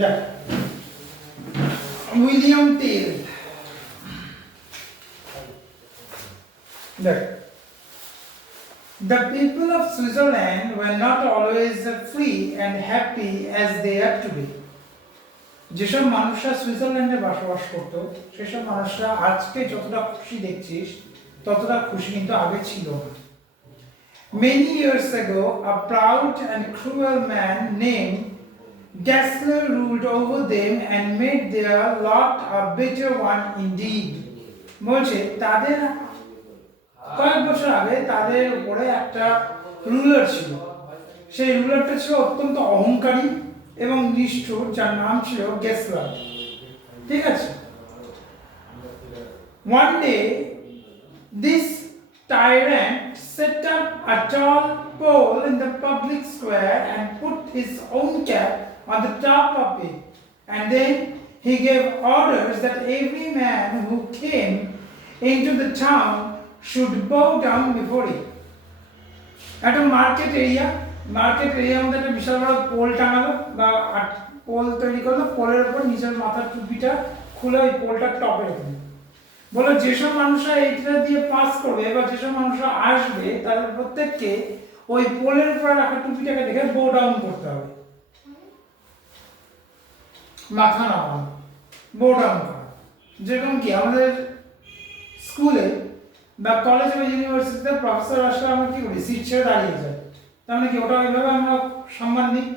দেখ উইলিয়াম টেল দেখ The people of Switzerland were not always free and happy as they are today. যেসব মানুষরা সুইজারল্যান্ডে বসবাস করত সেসব মানুষরা আজকে যতটা খুশি দেখছিস ততটা খুশি কিন্তু আগে ছিল না। Many years ago, a proud and cruel man named Gessler ruled over them and made their lot a bitter one indeed. বলছে তাদের কয়েক বছর আগে তাদের উপরে একটা রুলার ছিল, সেই রুলারটা ছিল অত্যন্ত অহংকারী এবং নিষ্ঠুর, যার নাম ছিল গেসলার। ঠিক আছে। One day, this tyrant set up a tall pole in the public square and put his own cap on the top of it, and then he gave orders that every man who came into the town should bow down before it. একটা market area মধ্যে একটা বিশাল বড় pole টাঙালো বা pole তৈরি করলো, পোলের উপর নিজের মাথার টুপিটা খুলে ওই পোলটার টপে রেখে বলো যেসব মানুষরা এইটা দিয়ে পাস করবে বা যেসব মানুষরা আসবে তাদের প্রত্যেককে ওই পোলের উপর রাখা টুপিটাকে দেখে বো ডাউন করতে হবে, মাথা নামানো, বো ডাউন করা। যেরকম কি আমাদের স্কুলে বা কলেজে বা ইউনিভার্সিটিতে প্রফেসর আসলে আমরা কি করি, সিট ছেড়ে দাঁড়িয়ে যাই, তার মানে কি ওটা ওইভাবে আমরা সম্মান দিই।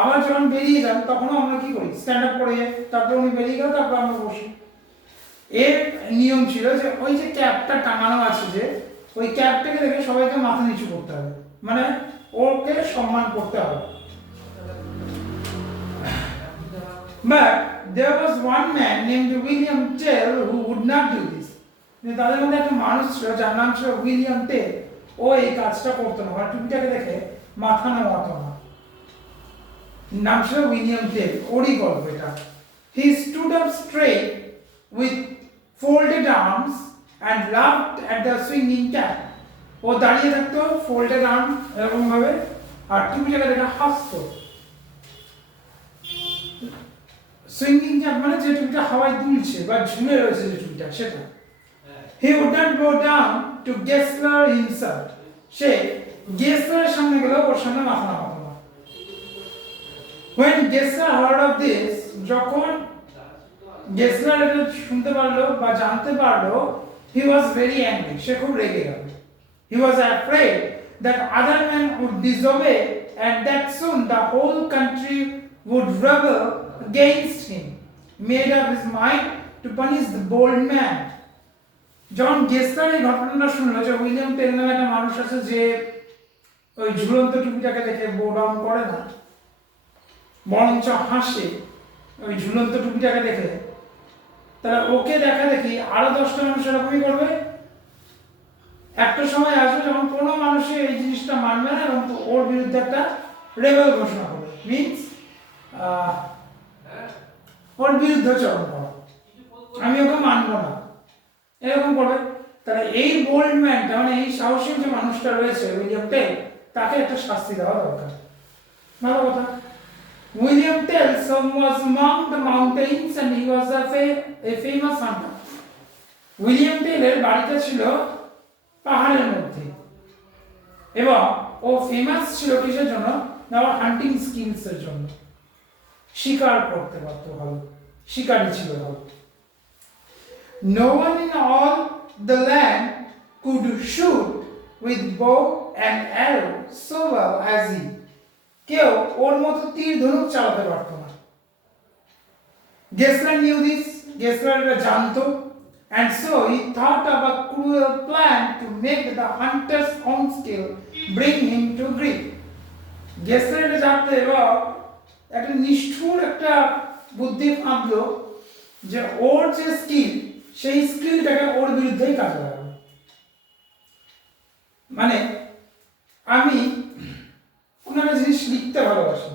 আবার যখন বেরিয়ে যান তখনও আমরা কি করি, স্ট্যান্ড আপ করে যাই, তারপর উনি বেরিয়ে গেল, তারপর আমরা বসি। এর নিয়ম ছিল যে ওই যে ক্যাপটা টাঙানো আছে, যে ওই ক্যাপটাকে দেখে সবাইকে মাথা নিচু করতে হবে, মানে ওকে সম্মান করতে হবে। But there was one man named William Tell who would not do this. তাদের মধ্যে একটা মানুষ ছিল যার নাম ছিল উইলিয়াম টেল, ও এই কাজটা করতো না, মানে টুপিটাকে দেখে মাথা নামাতো না। নাম ছিল উইলিয়াম টেল, ওরই গল্প এটা। He stood up straight with folded arms and laughed at the swinging cap. ও দাঁড়িয়ে থাকতো folded arm এরকম ভাবে, আর টুপিটাকে দেখে হাসতো। সুইঙ্গিং ক্যাপ মানে যে টুপিটা হাওয়ায় দুলছে বা ঝুলে রয়েছে যে টুপিটা, সেটা। He would not go down to Gessler himself. সে গেসলারের সামনে গেলেও ওর সামনে মাথা নামাতো না। When Gessler heard of this, যখন গেসলার এটা শুনতে পারলো বা জানতে পারলো, he was very angry. সে খুব রেগে গেল। He was afraid that other men would disobey and that soon the whole country would rebel against him. Made up his mind to punish the bold man. যখন গেসলার এই ঘটনাটা শুনলো যে William টেল নামে একটা মানুষ আছে যে ওই ঝুলন্ত টুপিটাকে দেখে বো ডাউন করে না, বরঞ্চ হাসে ওই ঝুলন্ত টুপিটাকে দেখে, তাহলে ওকে দেখা দেখি আরো 10টা মানুষ এরকমই করবে। একটা সময় আসবে যখন কোনো মানুষই এই জিনিসটা মানবে না এবং ওর বিরুদ্ধে একটা রেবেল ঘোষণা করবে, মিনস ওর বিরুদ্ধাচরণ করা, আমি ওকে মানবো না, এরকম করবে। তাহলে এই বোল্ড ম্যানটা, মানে এই সাহসী যে মানুষটা রয়েছে উইলিয়াম টেল, তাকে একটা শাস্তি দেওয়া দরকার। ভালো কথা। William Tell was among the mountains and he was a famous hunter. William টেলের বাড়িটা ছিল পাহাড়ের মধ্যে এবং ও ফেমাস ছিল কিসের জন্য, না ওর হান্টিং স্কিলস এর জন্য। শিকার করতে পারতো ভালো, শিকারী ছিল ভালো। No one in all the land could shoot with bow and arrow so well as he. কেউ ওর মতো তীর ধনুক চালাতে পারতো না। Gessler knew this, Gessler এটা জানতো, and so he thought of a cruel plan to make the hunter's own skill bring him to grief. Gessler এটা জানতো এবং একটা নিষ্ঠুর একটা বুদ্ধি ভাবলো যে ওর যে স্কিল, সেই স্কিলটাকে ওর বিরুদ্ধেই কাজে লাগাবে। মানে আমি কোনো একটা জিনিস লিখতে ভালোবাসি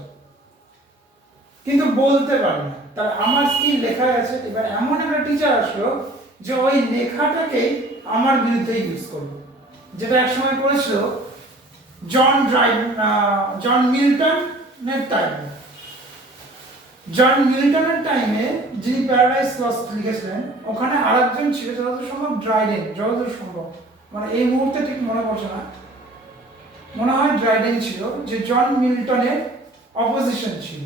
কিন্তু বলতে পারি না, তার আমার স্কিল লেখায় আছে। এবার এমন একটা টিচার আসলো যে ওই লেখাটাকেই আমার বিরুদ্ধে ইউজ করলো, যেটা একসময় করেছিল জন মিল্টনের টাইমে। জন মিল্টনের টাইমে যিনি প্যারাডাইস লস্ট লিখেছিলেন ওখানে আরেকজন ছিল যতদূর সম্ভব ড্রাইডেন, যতদূর সম্ভব মানে এই মুহূর্তে ঠিক মনে পড়ছে না, মনে হয় ড্রাইডেন ছিল যে জন মিল্টনের অপোজিশন ছিল।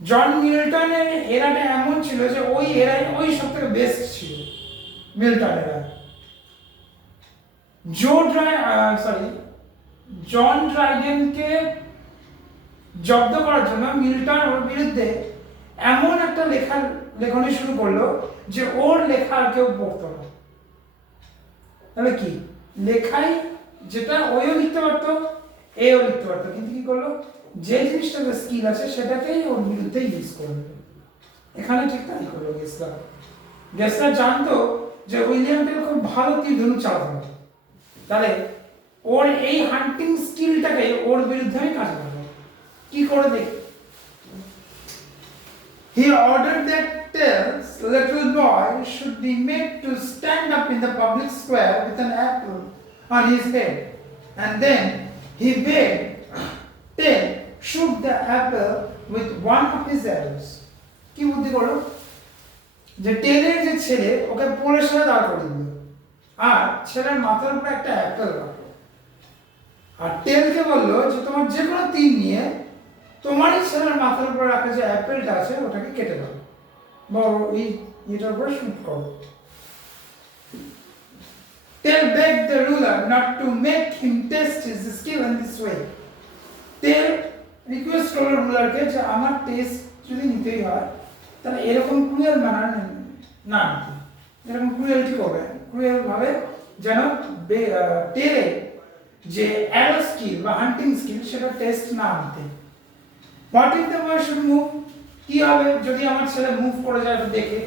জন মিল্টনের এরাটা এমন ছিল যে ওই এরাই ওই সব থেকে বেস্ট ছিল মিল্টন এরা। জন ড্রাইডেনকে জব্দ করার জন্য মিল্টন ওর বিরুদ্ধে এমন একটা লেখনী শুরু করলো যে ওর লেখা আর কেউ পড়তো না। তাহলে কি লেখাই যেটা ওইও লিখতে পারতো এও লিখতে পারতো, কিন্তু কি করলো যে জিনিসটাতে স্কিল আছে সেটাকেই ওর বিরুদ্ধে ইউজ করলো। এখানে ঠিক তাই করলো গেসলার জানতো যে উইলিয়াম টেল খুব ভালো তীর ধনুক চালাতে পারে, তাহলে ওর এই হান্টিং স্কিলটাকে ওর বিরুদ্ধে আমি কাজ করবো। কি করে দেখি, he ordered that Tell's little boy should be made to stand up in the public square with an apple on his head, and then he bade Tell shoot the apple with one of his arrows. কি বুদ্ধি করলো যে টেলের যে ছেলে ওকে পোলের সাথে দাঁড় করিয়ে দিল আর ছেলের মাথার উপরে একটা অ্যাপেল রাখলো, আর টেলকে বললো যে তোমার যে কোনো তীর নিয়ে তোমারই ছেলের মাথার উপরে রাখা যে অ্যাপেলটা আছে ওটাকে কেটে দাও বা এটার উপরে শুট করো। Tell begged the ruler not to make him test his skill in this way. Tell request করলো রুলারকে যে আমার টেস্ট যদি নিতেই হয় তাহলে এরকম ক্রুয়েল ম্যানার না নিতে, এরকম ক্রুয়েলটি করবে, ক্রুয়েল ভাবে যেন টেলে যে অ্যারো স্কিল বা হান্টিং স্কিল সেটা টেস্ট না নিতে। What if the boy should move, কি হবে যদি আমার ছেলে মুভ করে যায় দেখে।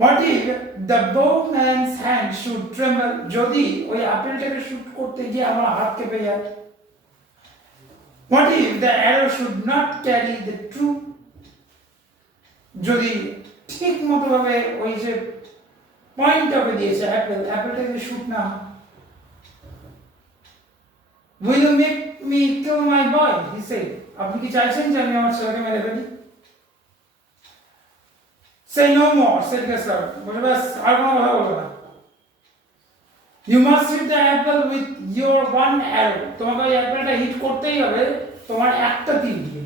What if the bowman's hand should tremble, যদি ওই আপেলটাকে শুট করতে গিয়ে আমার হাত কেঁপে যায়। What if the arrow should not carry the true, যদি ঠিক মতো ভাবে ওই যে পয়েন্টটাকে দিয়েছে অ্যাপেলটাকে শুট না। Will you make me kill my boy? He said. আপনি কি চাইছেন যে আমি আমার ছেলেকে মেরে ফেলি? Say no more, said Gessler. বলে বাস আর কোনো কথা বলবো না। You must hit the apple with your one arrow. তোমাকে ওই অ্যাপেলটা হিট করতেই হবে তোমার একটা তীর দিয়ে।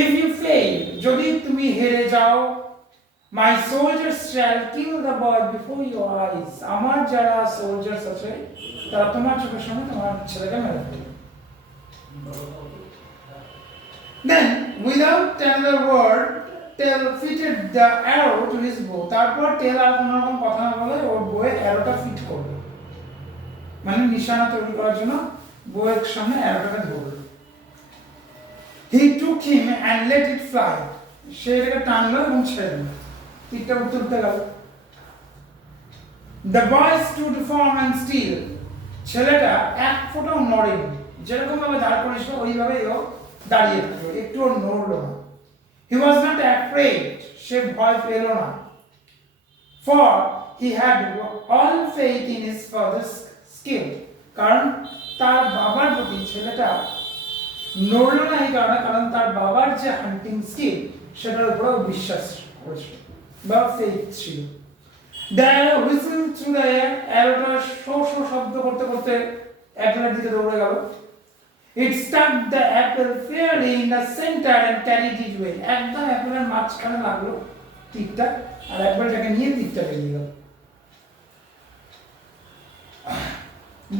If you fail, যদি তুমি হেরে যাও, my soldiers shall kill the boy before your eyes. আমার যারা সোলজার্স আছে তারা তোমার চোখের সামনে তোমার ছেলেকে মেরে ফেলবে। Then, without another word, Tell fitted the arrow to his bow. তারপর টেল আর কোনো রকম কথা না বলে ওর বউয়ে অ্যারোটা ফিট করলো, মানে নিশানা তৈরি করার জন্য বউয়ের সামনে অ্যারোটাকে ধরলো। He took him and let it fly. সে এটাকে টানলো এবং ছেড়ে দিল, তীরটা উঠতে গেল। The boy stood firm and still. ছেলেটা এক ফোঁটাও নড়েনি, যেরকম ভাবে দাঁড় করেছিল ওইভাবেই ও দাঁড়িয়ে থাকলো, একটুও নড়লো না। He was not afraid, সে ভয় পেল না। For he had all faith in his father's skill, কারণ তার বাবার প্রতি ছেলেটা নড়লো না এই কারণে, কারণ তার বাবার যে হান্টিং স্কিল সেটার উপরে বিশ্বাস করেছিল বা ফেথ ছিল। The arrow whistled through the air, অ্যারোটা শো শো শব্দ করতে করতে অ্যাপেলের দিকে দৌড়ে গেল। It stuck the apple fairly in the center and carried it away. একদম অ্যাপেলের মাঝখানে লাগলো তীরটা, আর অ্যাপেলটাকে নিয়ে তীরটা বেরিয়ে গেল।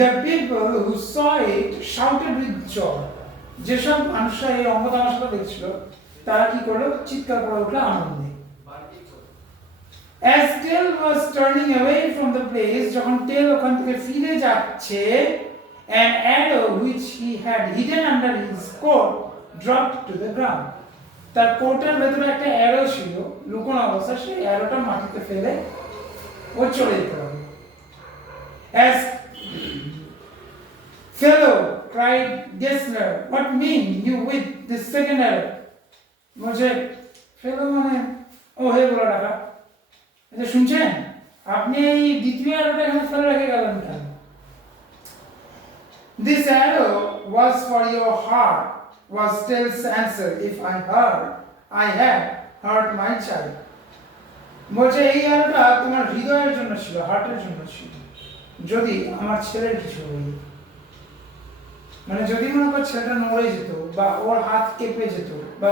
The people who saw it shouted with joy. যেসব মানুষরা এই অঙ্গ তামাশাটা দেখছিল তারা কি করলো, চিৎকার করে উঠলো আনন্দে। As Tell was turning away from the place, যখন টেল ওখান থেকে ফিরে যাচ্ছে, an arrow which he had hidden under his coat dropped to the ground. তার কোটের ভেতরে একটা অ্যারো ছিল লুকোনো অবস্থা, সেই অ্যারোটা মাটিতে ফেলে ও চলে যেতে হবে। As fellow, cried Gessler, what mean you with this second arrow? বলছে ফেলো মানে ও হে বলে রাখা, এটা শুনছেন আপনি এই দ্বিতীয় অ্যারোটা এখানে ফেলে রেখে গেলেন কেন? This arrow was for your heart, was Tell's answer. If I had hurt my child. বলছে এই অ্যারোটা তোমার হৃদয়ের জন্য ছিল, হার্টের জন্য ছিল, যদি আমার ছেলের কিছু হয়ে, মানে যদি মনে কর ছেলেটা নড়ে যেত বা ওর হাত কেঁপে যেত বা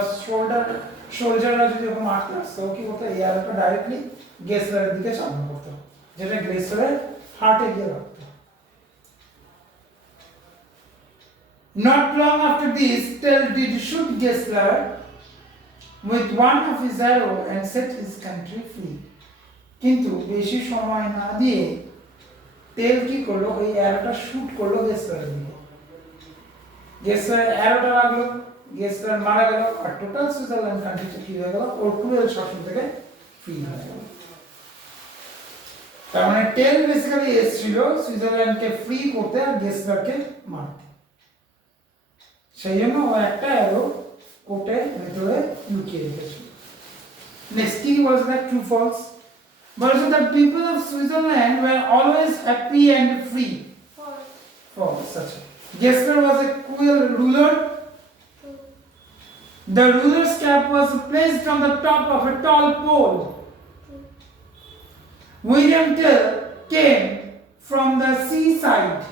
সোলজাররা যদি ওকে মারতে আসতো, কি করতো, এই অ্যারোটা ডাইরেক্টলি গেসলারের দিকে চালনা করতো, যেটা গেসলারের হার্টে গিয়ে লাগতো। Not long after this, Tell did shoot Gessler with one of his arrow and set his country free. কিন্তু বেশি সময় না দিয়ে তেল কি করলো, ওই অ্যারোটা শুট করলো গেসলারের দিকে। গেসলারের অ্যারোটা লাগলো, গেসলার মারা গেল, আর টোটাল সুইজারল্যান্ড কান্ট্রিটা কি হয়ে গেল, ওর ক্রুয়েল শাসন থেকে ফ্রি হয়ে গেল। তার মানে টেল বেসিক্যালি এসেছিল সুইজারল্যান্ডকে ফ্রি করতে আর গেসলারকে মারতে। সেই জন্য ও একটা অ্যারো কোটে ভেতরে লুকিয়ে রেখেছিল। নেক্সট কি was that true false? But the people of Switzerland were always happy and free. False. Such. Gessler was a cruel ruler. The ruler's cap was placed on the top of a tall pole. William Tell came from the seaside.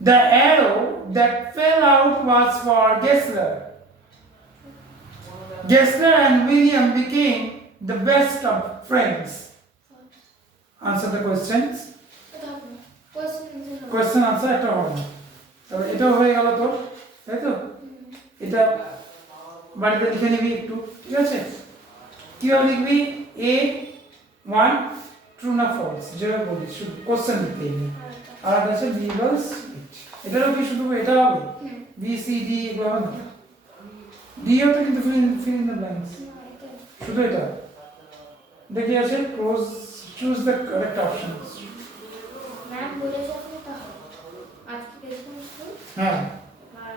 The arrow that fell out was for Gessler. Gessler and William became the best of friends. Answer the questions. Question answer একটা হবে না, তবে এটাও হয়ে গেল তোর, তাই তো? এটা বাড়িতে লিখে নিবি একটু, ঠিক আছে? কিভাবে লিখবি? A1 ট্রু না ফলস, যেটা বলিস শুধু কোশ্চেন লিখতে হবে। আর আছে বিরবলস, এটারও কি শুধু এটা হবে? বি সি ডি এগুলো হবে না, ডিও তো কিন্তু fill in the blanks, শুধু এটা দেখি আছে close, choose the correct options. Ma'am বলেছে আপনি তা আজকে দেখুন স্কুল, হ্যাঁ, আর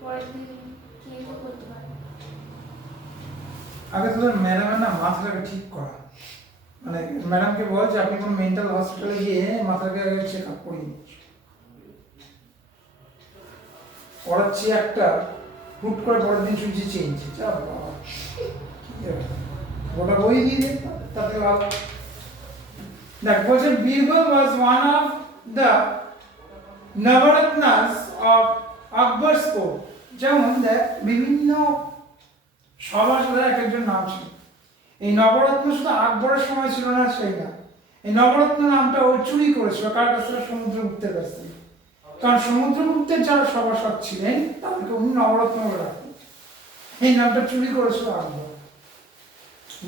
পরের দিন কি করতে পারেন। আগে তোদের ম্যাডামের না মাথাটাকে ঠিক করা, মানে ম্যাডামকে বল যে আপনি কোন মেন্টাল হসপিটালে গিয়ে মাথাকে আগে চেক আপ করিয়ে পড়াচ্ছি একটা, হুট করে পরের দিন শুনছি চেঞ্জ, যা বাবা ওটা বই দিয়ে দে তাতে লাভ। দেখ বলছে Birbal was one of the Navaratnas of Akbar's court. যেমন দেখ বিভিন্ন সভাসদের এক একজন নাম ছিল। এই নবরত্ন শুধু আকবরের সময় ছিল না সেই না, এই নবরত্ন নামটা ও চুরি করেছিল কার কাছ থেকে? সমুদ্রগুপ্তের কাছ থেকে। কারণ সমুদ্রগুপ্তের যারা সভাসদ ছিলেন তাদেরকে উনি নবরত্ন বলে রাখতেন, এই নামটা চুরি করেছিল আকবর।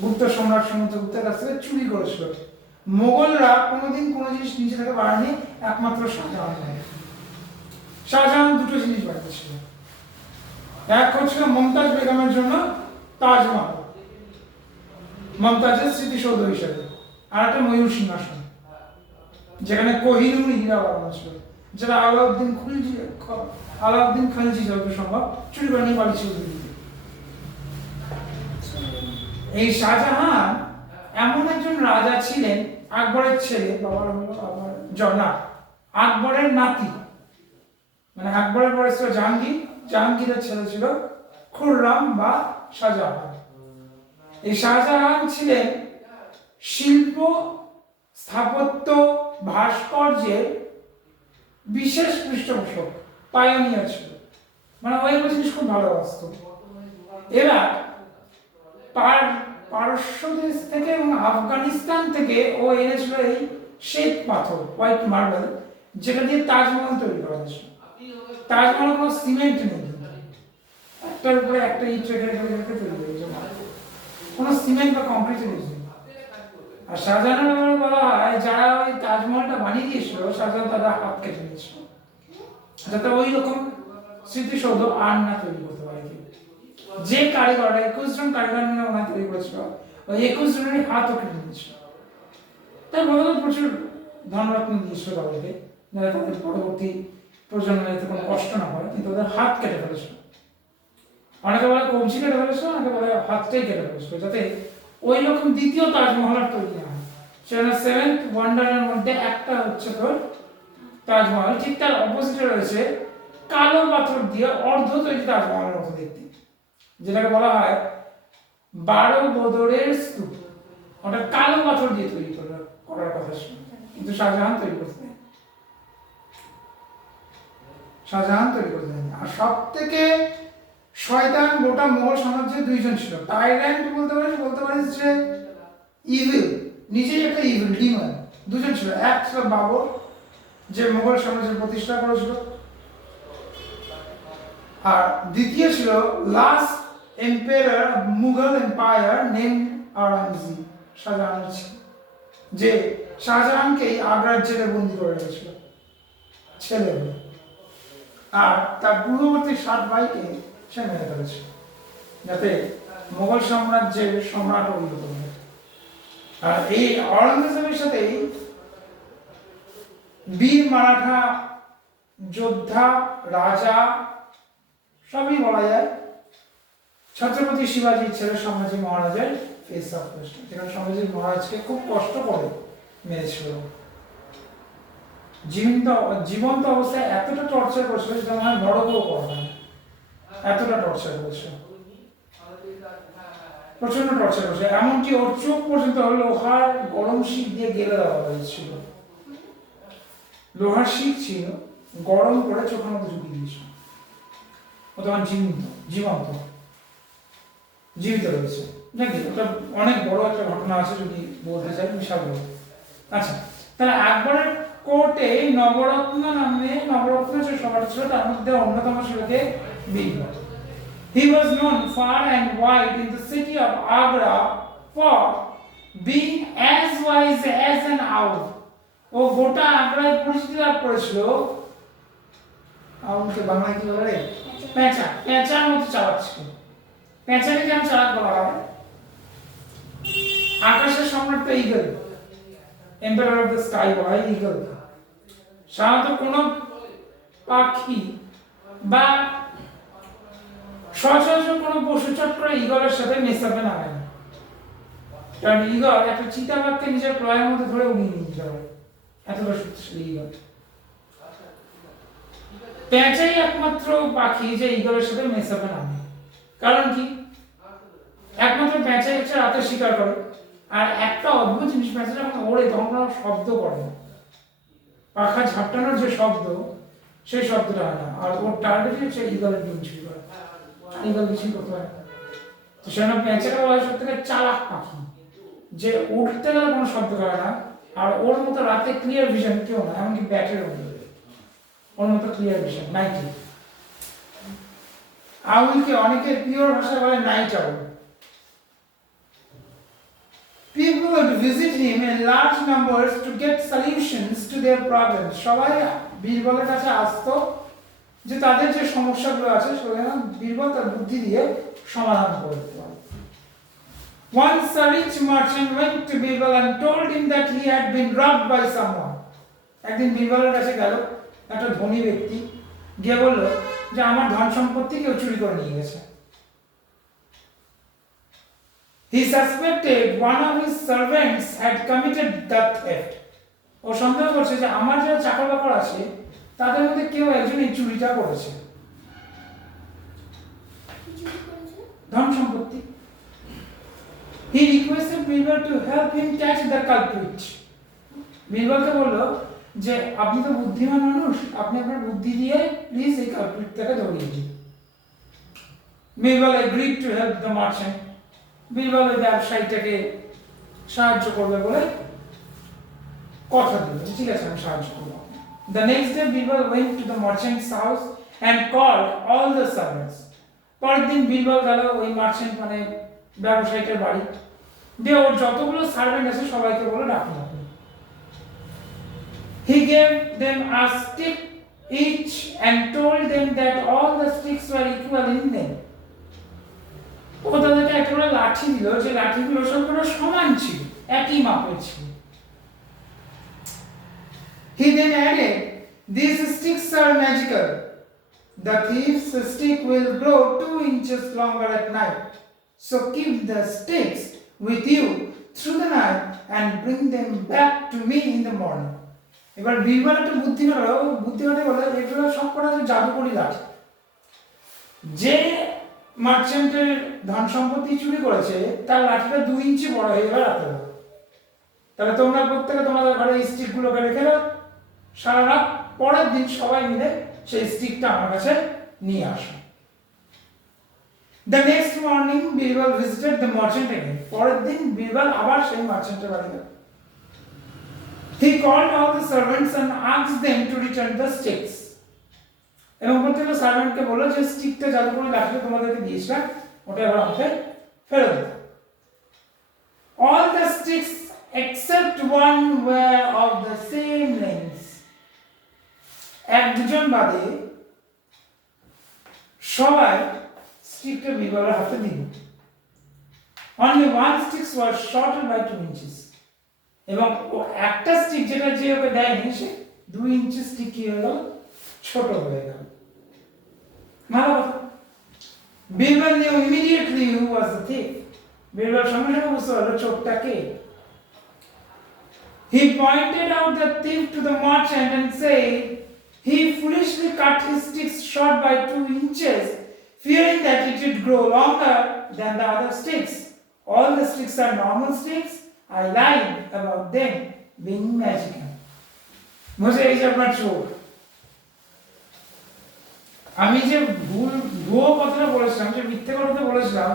গুপ্ত সম্রাট সমুদ্রগুপ্তের কাছ থেকে চুরি করেছিল। মোগলরা কোনোদিন কোনো জিনিস নিজে থেকে বাড়ায়নি, একমাত্র শাহজাহান। শাহজাহান দুটো জিনিস বানিয়েছিল, এক হচ্ছিল মমতাজ বেগমের জন্য তাজমহল, মমতাজের স্মৃতিসৌধ হিসেবে, আর একটা ময়ূর সিংহাসন যেখানে কোহিনূর হীরা বানানো ছিল, যেটা আলাউদ্দিন খালজি যত সম্ভব চুরি করে নিয়ে পালিয়েছিল দিল্লিতে। এই শাহজাহান এমন একজন রাজা ছিলেন, আকবরের ছেলে, বাবার হলো আবার জনা, আকবরের নাতি, মানে আকবরের পরে ছিল জাহাঙ্গীর, জাহাঙ্গীরের ছেলে ছিল খুররাম বা শাহজাহান। এই শাহজাহান ছিলেন শিল্প, স্থাপত্য, ভাস্কর্যের বিশেষ পৃষ্ঠপোষক, পায়োনিয়ার ছিল, মানে ওইগুলো জিনিস খুব ভালোবাসত। এরা পারস্য দেশ থেকে এবং আফগানিস্তান থেকে ও এনেছিল এই শ্বেত পাথর, হোয়াইট মার্বেল, যেটা দিয়ে তাজমহল তৈরি করা হয়েছিল। তাজমহল কোনো সিমেন্ট নেই, একটার উপরে একটা ইট রেখে রেখে তৈরি হয়েছে, কোনো সিমেন্ট বা কংক্রিট ইউজ নেই। আর শাহজাহানের ব্যাপারে বলা হয় যারা ওই তাজমহলটা বানিয়ে দিয়েছিল, শাহজাহান তাদের হাত কেটে নিয়েছিল, যাতে ওই রকম স্মৃতিসৌধ আর না তৈরি করতে পারে কেউ। যে কারিগররা 21 জন কারিগর মিলে ওনার তৈরি করেছিল, ওই 21 জনেরই হাতও কেটে নিয়েছিল। তাই বদলে প্রচুর ধনরত্ন দিয়েছিল তাদেরকে, যাতে তাদের পরবর্তী প্রজন্মের এতে কোনো কষ্ট না হয়, কিন্তু ওদের হাত কেটে ফেলেছিল। অনেকে বলে কবজি কেটে ফেলেছিল, অনেকে বলে হাতটাই কেটে ফেলেছিল, যাতে ওই রকম দ্বিতীয় তাজমহল আর তৈরি না হয়। সেখানে 7th ওয়ান্ডারের মধ্যে একটা হচ্ছে তোর তাজমহল। ঠিক তার অপোজিটে রয়েছে কালো পাথর দিয়ে অর্ধ তৈরি তাজমহলের মতো দেখতে, যেটাকে বলা হয় 12 বদরের স্তূপ। ওটা কালো পাথর দিয়ে তৈরি করার কথা ছিল, কিন্তু শাহজাহান তৈরি করতে দেয়নি। আর সব থেকে শয়তান গোটা মোগল সাম্রাজ্যে দুইজন ছিল। টাইরান্ট বলতে পারিস যে ইভিল, নিজেই একটা ইভিল ডিমন। দুজন ছিল, এক ছিল বাবর, যে মোগল সাম্রাজ্যের প্রতিষ্ঠা করেছিল, আর দ্বিতীয় ছিল last empire of Mughal empire name Aurangzeb, Shahjahan ছিল, যে শাহজাহানকে আগ্রার জেলে বন্দি করে রেখেছিল ছেলে হয়ে, আর তার পূর্ববর্তী 7 ভাইকে সে মেরে ফেলেছিল, যাতে মোগল সাম্রাজ্যের সম্রাট পরিণত হয়। আর এই আওরঙ্গজেবের সাথেই বীর মারাঠা যোদ্ধা রাজা সবই বলা যায় ছত্রপতি শিবাজির ছেলে সম্ভাজি মহারাজের ফেস অফ কষ্ট, যেখানে সম্ভাজি মহারাজকে খুব কষ্ট করে মেরেছিল। জীবন্ত অবস্থায় এতটা টর্চার করেছিল যেটা মনে হয় নরকও করা হয়, এতটা টর্চার করেছিল, প্রচন্ড টর্চার করেছে। এমনকি ওর চোখ পর্যন্ত লোহার গরম শিক দিয়ে গেলে দেওয়া হয়েছিল, লোহার শিক ছিল, গরম করে চোখের মধ্যে ঢুকিয়ে দিয়েছিল। ও তখন জীবিত রয়েছে নাকি, ওটা অনেক বড় একটা ঘটনা আছে, যদি বলতে চাই বিশাল বড়। আচ্ছা, তাহলে আকবরের কোর্টে নবরত্ন যে সবার ছিল, তার মধ্যে অন্যতম ছিল কে? Birbal. He was known far and wide in the city of Agra for being as wise as an owl. ও গোটা আগ্রায় পরিচিতি লাভ করেছিল, আউলকে বাংলায় কি বলে? পেঁচার মতো চালাক ছিল। পেঁচাকে কেন চালাক বলা হয়? আকাশের সম্রাট তো eagle, empire of the sky বলা হয় ইগল। সাধারণত কোনো পাখি বা সচরাচর কোনো পশু চট করে ইগলের সাথে মেশাবে না হয়, কারণ ইগল একটা চিতাবাঘকে নিজের ক্লয়ের মধ্যে ধরে উড়িয়ে নিয়ে যেতে পারে, এতটা শক্তিশালী ইগল। পেঁচাই একমাত্র পাখি যে ইগলের সাথে মেশাবে না। কারণ কি? একমাত্র পেঁচাই হচ্ছে রাতে শিকার করে, আর একটা অদ্ভুত জিনিস, পেঁচা যখন ওড়ে তখন কোনো শব্দ করে না, পাখা ঝাপটানোর যে শব্দ সেই শব্দটা হয় না, আর ওর টার্গেট হচ্ছে ইগলের ডিম চুরি করা, ইগল কিছুই করতে পারে না। তো সেজন্য পেঁচাটা বলা হয় সব থেকে চালাক পাখি, যে উঠতে গেলে কোনো শব্দ করে না, আর ওর মতো রাতে ক্লিয়ার ভিশন কেউ না, এমনকি ব্যাটের ওর মতো ক্লিয়ার ভিশন নাইটি। আউলকে অনেকে পিওর ভাষায় বলে night owl. People would visit him in large numbers to get solutions to their problems. সবাই বীরবলের কাছে আসতো যে তাদের যে সমস্যাগুলো আছে সেগুলো বীরবল তার বুদ্ধি দিয়ে সমাধান করে দিতে পারে। Once a rich merchant went to Birbal and told him that he had been robbed by someone. একদিন বীরবলের কাছে গেল একটা ধনী ব্যক্তি, গিয়ে বলল যে আমার ধন সম্পত্তি কেউ চুরি করে নিয়ে গেছে। He suspected one of his servants had committed the theft. ও সন্দেহ করছে যে আমার যারা চাকর বাকর আছে তাদের মধ্যে কেউ একজন এই চুরিটা করেছে, ধন সম্পত্তি। He requested Birbal to help him catch the culprit. বীরবলকে বলল যে আপনি তো বুদ্ধিমান মানুষ, আপনি আপনার বুদ্ধি দিয়ে প্লিজ এই কালপ্রিটটাকে ধরিয়ে দিন। Birbal agreed to help the merchant. Birbal ওই ব্যবসায়ীটাকে সাহায্য করবে বলে কথা দিল, ঠিক আছে আমি সাহায্য করব। The next day Birbal went to the merchant's house and called all the servants. পরের দিন বীরবল গেল ওই মার্চেন্ট মানে ব্যবসায়ীটার বাড়ি, দিয়ে ওর যতগুলো সার্ভেন্ট আছে সবাইকে বলে ডাকুন আপনি। He gave them a stick each and told them that all the sticks were equal in them. ও তাদেরকে একটা করে লাঠি দিল, যে লাঠিগুলো সবগুলো সমান ছিল, একই মাপের ছিল। He then added, these sticks are magical. The thief's stick will grow 2 inches longer at night. So keep the sticks with you through the night and bring them back to me in the morning. এবার বীরবল একটা বুদ্ধি হলো, বুদ্ধি হতে বলে এগুলো সব কটা যে জাদুকরি লাঠি, যে মার্চেন্টের ধন সম্পত্তি চুরি করেছে তার লাঠিটা 2 ইঞ্চি বড় হয়ে গেল রাতে। তাহলে তোমরা প্রত্যেকে তোমাদের ঘরে স্টিকগুলোকে রেখে দাও, সারা রাত পরের দিন সবাই মিলে সেই স্টিকটা আমার কাছে নিয়ে আসো। The next morning Birbal visited the merchant again. পরের দিন বীরবল আবার সেই মার্চেন্টের বাড়ি গেল। He called all the servants and asked them to return the sticks. এবং প্রত্যেকটা সার্ভেন্টকে বলল যে স্টিকটা জাদুকরি লাঠিটা তোমাদেরকে দিয়েছিলাম ওটা এবার আমাকে ফেরত দাও। All the sticks except one were of the same length. এক দুজন বাদে সবাই স্টিকটা বীরবলের হাতে দিল। Only one stick was shorter by 2 inches. এবং একটা স্টিক যেটা যে ওকে দেয়নি সে 2 ইঞ্চি স্টিক কি হয়ে গেল, ছোট হয়ে গেল। ভালো কথা। Birbal knew immediately who was the thief. Birbal সঙ্গে সঙ্গে বুঝতে পারল চোরটা কে। He pointed out the thief to the merchant and said, he foolishly cut his sticks short by 2 inches, fearing that it would grow longer than the other sticks. All the sticks are normal sticks. I lied about them being magical. মুঝে এই যে আপনার চোর, আমি যে ভুয়ো কথাটা বলেছিলাম, যে মিথ্যে কথাটা বলেছিলাম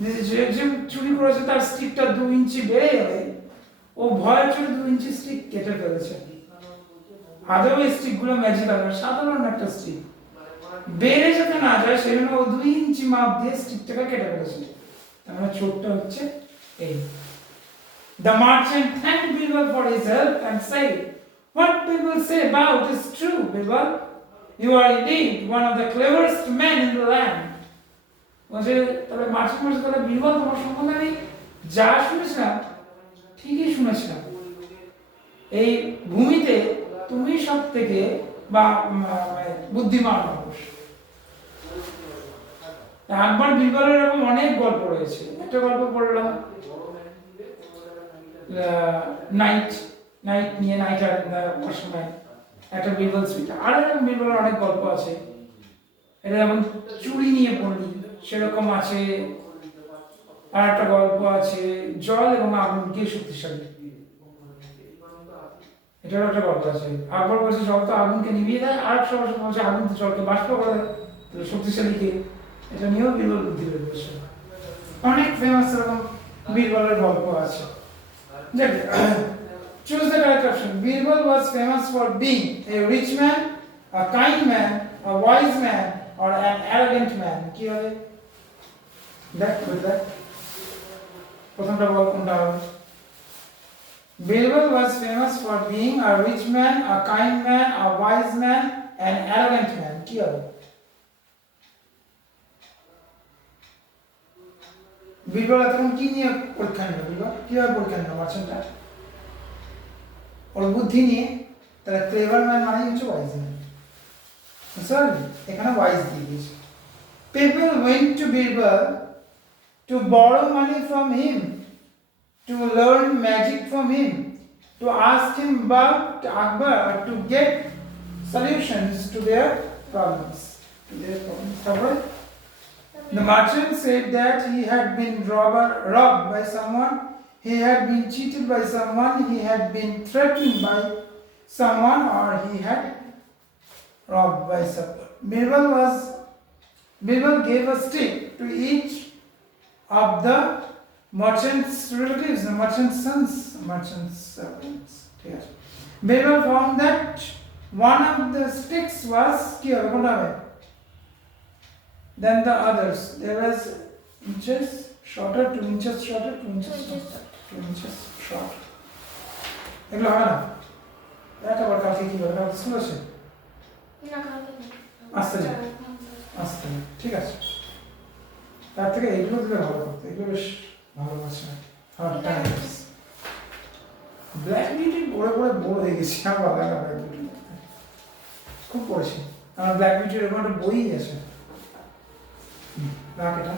যে যে চুরি করেছে তার স্টিকটা 2 ইঞ্চি বেড়ে যাবে, ও ভয় চুরি 2 ইঞ্চি স্টিক কেটে ফেলেছে। আদৌ এই স্টিকগুলো ম্যাজিক্যাল না, সাধারণ একটা স্টিক বেড়ে যেতে না যায় সেজন্য ও 2 ইঞ্চি মাপ দিয়ে স্টিকটাকে কেটে ফেলেছে। তার মানে চোরটা হচ্ছে এই। The merchant thanked Birbal for his help and said, what people say about is true, Birbal. You are indeed one of the cleverest men in the land. বলছে তাহলে মার্চেন্ট বলছে তাহলে বীরবল তোমার সম্বন্ধে আমি যা শুনেছিলাম ঠিকই শুনেছিলাম, এই ভূমিতে তুমি সব থেকে বা বুদ্ধিমান মানুষ। একবার বীরবলের এরকম অনেক গল্প রয়েছে, একটা গল্প পড়লাম নাইট নিয়ে, নাইট আর সময় একটা বীরবল সুইট, আর এরকম বীরবলের অনেক গল্প আছে। এটা যেমন চুরি নিয়ে পড়লি সেরকম আছে। আর একটা গল্প আছে জল এবং আগুন কে শক্তিশালী, এটারও একটা গল্প আছে। আকবর বলছে জল তো আগুনকে নিভিয়ে দেয়, আর সব বলছে আগুন তো জলকে বাষ্প করে দেয়, শক্তিশালী কে, এটা নিয়েও বীরবল বুদ্ধি বের করেছে। অনেক ফেমাস এরকম বীরবলের গল্প আছে। Choose the correct option. Birbal was famous for being a rich man, a kind man, a wise man, or an arrogant man. কি হবে? দেখ প্রথমটা বল কোনটা হবে? Birbal was famous for being a rich man, a kind man, a wise man, an arrogant man. কি হবে? বীরবল এখন কি নিয়ে পরীক্ষা নিল? বীরবল কিভাবে পরীক্ষা নিল মার্চেন্টটা? ওর বুদ্ধি নিয়ে। তাহলে ক্লেভার ম্যান মানে হচ্ছে ওয়াইজ ম্যান। সরি, এখানে ওয়াইজ দিয়ে দিয়েছে। People went to Birbal to borrow money from him, to learn magic from him, to ask him about Akbar, to get solutions to their problems. The merchant said that he had been robbed by someone, he had been cheated by someone, he had been threatened by someone, or he had robbed by someone. Birbal gave a stick to each of the merchant's relatives, the merchant's sons, merchant's servants. Yes. Birbal found that one of the sticks was than the others. There was inches shorter, 2 inches shorter, 2 inches shorter, 2 inches shorter. এগুলো হয় না? এটা আবার কালকে কি বলে? কালকে school আছে? না কালকে না। আস্তে ঠিক আছে। তার থেকে এইগুলো দিলে ভালো করতে, এগুলো বেশ ভালো আছে। হ্যাঁ, টাইমস ব্ল্যাক বিউটি পড়ে বোর হয়ে গেছি। আমার ভালো লাগে ব্ল্যাক বিউটি, খুব পড়েছি। আমার ব্ল্যাক বিউটির এরকম একটা বই আছে। এটা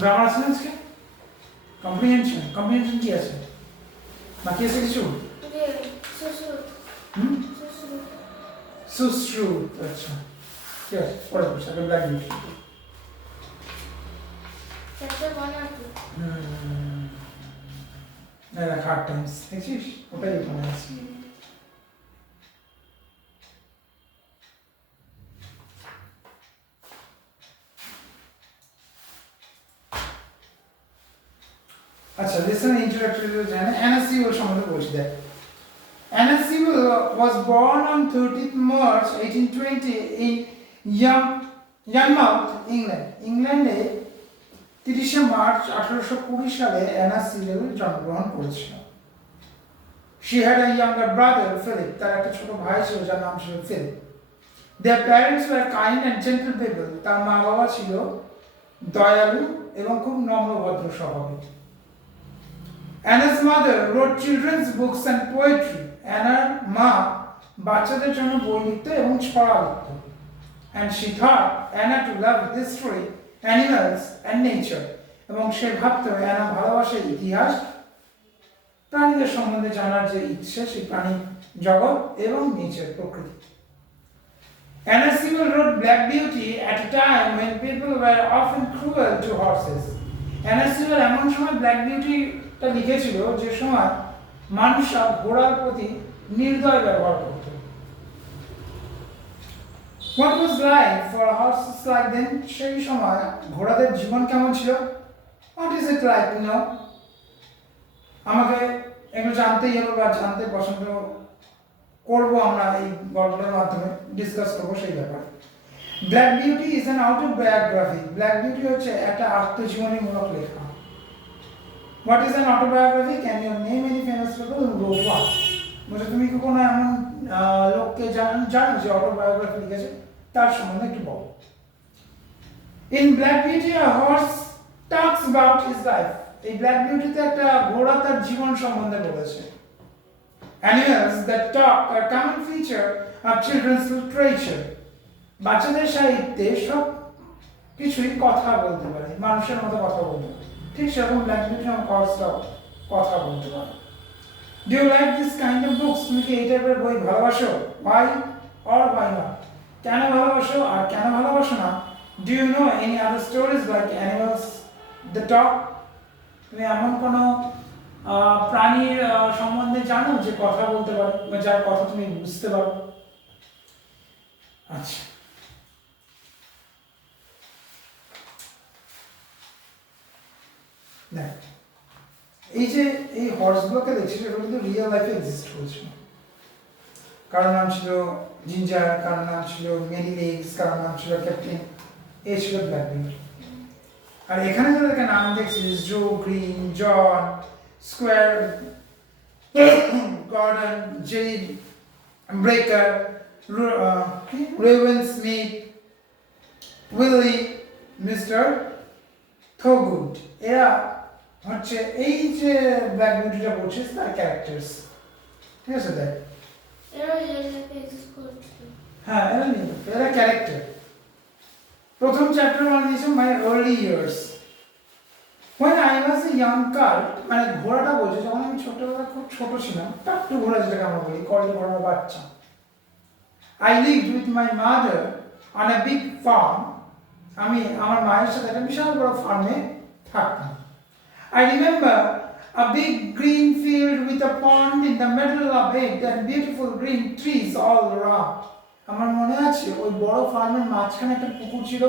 গ্রামার আছে না আজকে? কম্প্রিহেনশন কি আছে? বাকি আছে কিছু? শ্বশুর হুম শ্বশুর সুশ্রু আচ্ছা ঠিক আছে পরে বলছি আগে ব্ল্যাক বিউটি চ্যাপ্টার 1 আর 2 না হার্ড টাইমস দেখছিস ওটাই মনে আছে আচ্ছা লিসেন ইন্ট্রোডাক্টরি জানে অ্যানা সিওল সম্বন্ধে বলছি দেখ Anna Sewell was born on 30th March 1820 in Yarmouth, England. ইংল্যান্ডে 30শে মার্চ 1820 সালে অ্যানা সিওয়েল জন্মগ্রহণ করেছিলেন। She had a younger brother, Philip. তার একটা ছোট ভাই ছিল যার নাম ছিল Philip. Their parents were kind and gentle people. তার মা বাবা ছিল দয়ালু এবং খুব নম্র ভদ্র স্বভাবের। Anna's mother wrote children's books and poetry. অ্যানার মা বাচ্চাদের জন্য বই লিখত এবং ছড়া লিখত। And she taught Anna to love history, animals and nature. এবং সে ভাবত অ্যানা ভালোবাসে ইতিহাস, প্রাণীদের সম্বন্ধে জানার যে ইচ্ছে সেই প্রাণী জগৎ এবং নেচার প্রকৃতি। Anna Sewell wrote Black Beauty at a time when people were often cruel to horses. Anna Sewell এমন সময় ব্ল্যাক বিউটিটা লিখেছিল যে সময় মানুষরা ঘোড়ার প্রতি নির্দয় ব্যবহার করত। What was life for horses like then? সেই সময় ঘোড়াদের জীবন কেমন ছিল? What is it like now? আমাকে এগুলো জানতেই হবে বা জানতে পছন্দ করব আমরা এই গল্পটার মাধ্যমে ডিসকাস করব সেই ব্যাপারে। Black beauty is an autobiography. Black beauty হচ্ছে একটা আত্মজীবনীমূলক লেখা। What is an autobiography? Can you name any famous people who wrote one? মানে তুমি কি কোনো এমন লোককে জানো যে অটোবায়োগ্রাফি লিখেছে তার সম্বন্ধে একটু বলো। In Black Beauty a horse talks about his life. এই ব্ল্যাক বিউটিতে একটা ঘোড়া তার জীবন সম্বন্ধে বলেছে। Animals that talk are common feature of children's literature. বাচ্চাদের সাহিত্যে সব কিছুই কথা বলতে পারে, মানুষের মতো কথা বলতে পারে। ঠিক সেরকম ব্ল্যাক বিউটি এবং হর্সটাও কথা বলতে পারে। Do you like this kind of books? তুমি কি এই টাইপের বই ভালোবাসো? Why or why not? কেন ভালোবাসো আর কেন ভালোবাসো না? Do you know any other stories like animals that talk? তুমি এমন কোনো প্রাণীর সম্বন্ধে জানো যে কথা বলতে পারে বা যার কথা তুমি বুঝতে পারো? আচ্ছা দেখ এই যে এই হর্সগুলোকে দেখছিস এগুলো কিন্তু রিয়েল লাইফে এক্সিস্ট করেছিল। কারোর নাম ছিল জিঞ্জার, কারোর নাম ছিল মেনি লেগস, কারোর নাম ছিল ক্যাপ্টেন, এই ছিল ব্ল্যাক বিউটি। আর এখানে যাদেরকে নাম দেখছিস Joe Green, John, Squire, Gordon, Jerry Breaker, Raven Smith, Willie, Mr Thurgood, এরা হচ্ছে এই যে ব্ল্যাক বিউটিটা বলছিস তার ক্যারেক্টার্স। ঠিক আছে দেখ এরা রিয়েল লাইফে এক্সিস্ট করছে। হ্যাঁ এরা ক্যারেক্টার। প্রথম চ্যাপ্টার মানে দিয়েছে my early years when I was a young cub, মানে ঘোড়াটা বলছে যখন আমি ছোটবেলা খুব ছোট ছিলাম, টাট্টু ঘোড়া যেটাকে আমরা বলি, কলেজ ঘোড়ার বাচ্চা। I lived with my mother on a big farm. আমি আমার মায়ের সাথে একটা বিশাল বড় ফার্মে থাকতাম। I remember a big green field with a pond in the middle of it and beautiful green trees all around. আমার মনে আছে ওই বড় ফার্মের মাঝখানে একটা পুকুর ছিল,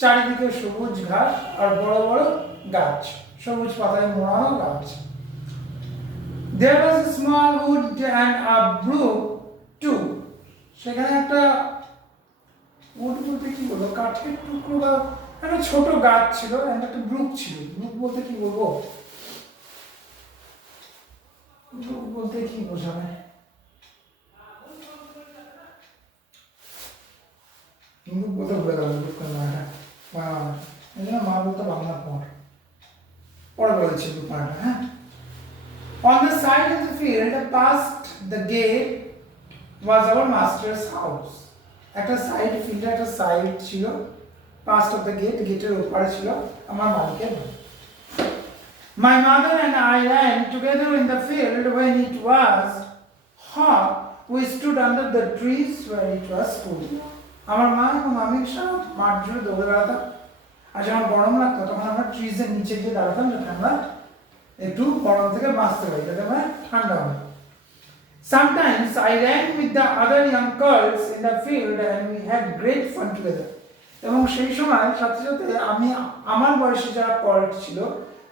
চারিদিকে সবুজ ঘাস আর বড় বড় গাছ, সবুজ পাতায় মোড়ানো গাছ। There was a small wood and a brook too. সেখানে একটা wood বলতে কি বলবো, কাঠের টুকরো বা একটা ছোট গাছ ছিল, একটা ব্রুক ছিল। ব্রুক বলতে কি বলবো, ব্রুক বলতে কি বোঝাবে, ব্রুক বলতে ভুলে গেল, ব্রুক না এই জন্য মা বলতে বাংলার পরে বলেছি ব্রুক মাটা। হ্যাঁ, on the side of the field past the gate was our master's house. একটা সাইড ফিল্ডে একটা সাইড ছিল, past of the gate, গেটের ওপারে ছিল আমার মালিকের বাড়ি। My mother and I ran together in the field when it was her, we stood under the trees where it was cool. আমার মা এবং আমি সারা মাঠ জুড়ে দৌড়ে বেড়াতাম, আর যখন গরম লাগতো তখন আমরা ট্রিজের নিচে গিয়ে দাঁড়াতাম যাতে আমরা একটু গরম থেকে বাঁচতে পারি, যাতে আমরা ঠান্ডা হয়। Sometimes I ran with the other young girls in the field and we had great fun together. এবং সেই সময় সাথে সাথে আমি আমার বয়সী যারা কল্ট ছিল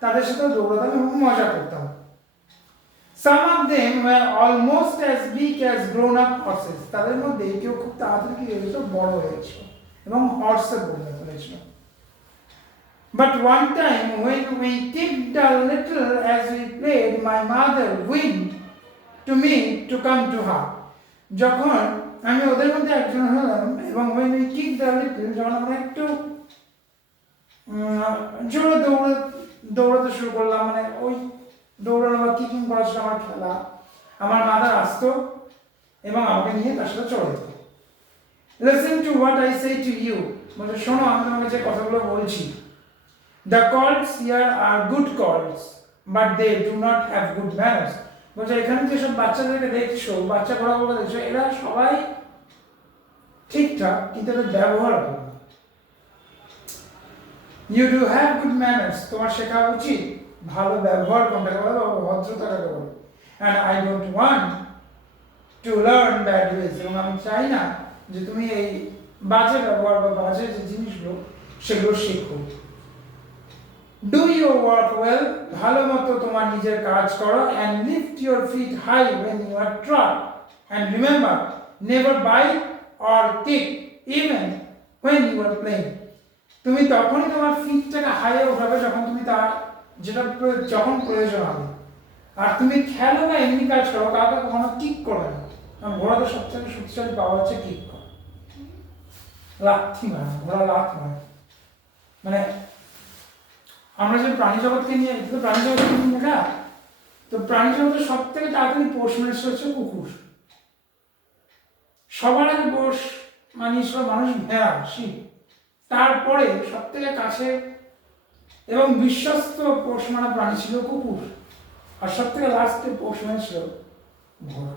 তাদের সাথে দৌড়াতাম এবং মজা করতাম। Some of them were almost as big as grown-up horses. তাদের মধ্যে কেউ খুব তাড়াতাড়ি কি হয়েছিল, বড় হয়েছিল এবং হর্সে পরিণত হয়েছিল। But one time when we kicked a little as we played, my mother whined to me to come to her. যখন আমি ওদের মধ্যে একজন হলাম এবং when we kicked a little, যখন আমরা একটু জোরে দৌড়াতে শুরু করলাম, মানে ওই দৌড়ানো বা কিকিং করা ছিল আমার খেলা, আমার মাদার আসতো এবং আমাকে নিয়ে তার সাথে চলে যেত। Listen to what I say to you. মানে শোনো আমি তোমাকে যে কথাগুলো বলছি। The colts here are good colts, but they do not have good manners. বলছে এখানে যেসব বাচ্চাদেরকে দেখছো, বাচ্চা ঘোড়াগুলো দেখছো, এরা সবাই ঠিকঠাক কিন্তু এদের ব্যবহার ভালো। You do have good manners. তোমার শেখা উচিত ভালো ব্যবহার কোনটাকে বলে বা ভদ্রতা কাকে বলে। And I don't want to learn bad ways. এবং আমি চাই না যে তুমি এই বাজে ব্যবহার বা বাজে যে জিনিসগুলো সেগুলো শেখো। Do your work well. ভালো মতো তোমার নিজের কাজ করো and lift your feet high when you are trod. And remember, never bite or kick even when you are playing. তুমি তখনই তোমার ফিটটাকে হাইয়ে উঠাবে যখন তুমি তার যেটা যখন প্রয়োজন হবে। আর তুমি খেলো বা এমনি কাজ করো, কাউকে কখনো কিক করবে না, কারণ ঘোড়াদের সবথেকে শক্তিশালী পাওয়া হচ্ছে কিক করা, লাথি মারা। ঘোড়া লাথ মারে, মানে আমরা যে প্রাণী জগৎকে নিয়ে প্রাণী জগৎকে নিয়ে দেখা, তো প্রাণী জগতের সব থেকে তাড়াতাড়ি পোষ মানিস হচ্ছে কুকুর। সবার আগে পোষ মানিস মানুষ ভেড়া, শিব, তারপরে সব থেকে কাছে এবং বিশ্বস্ত পোষ মানা প্রাণী ছিল কুকুর, আর সব থেকে লাস্টে পোষ মানে ছিল ঘোড়া।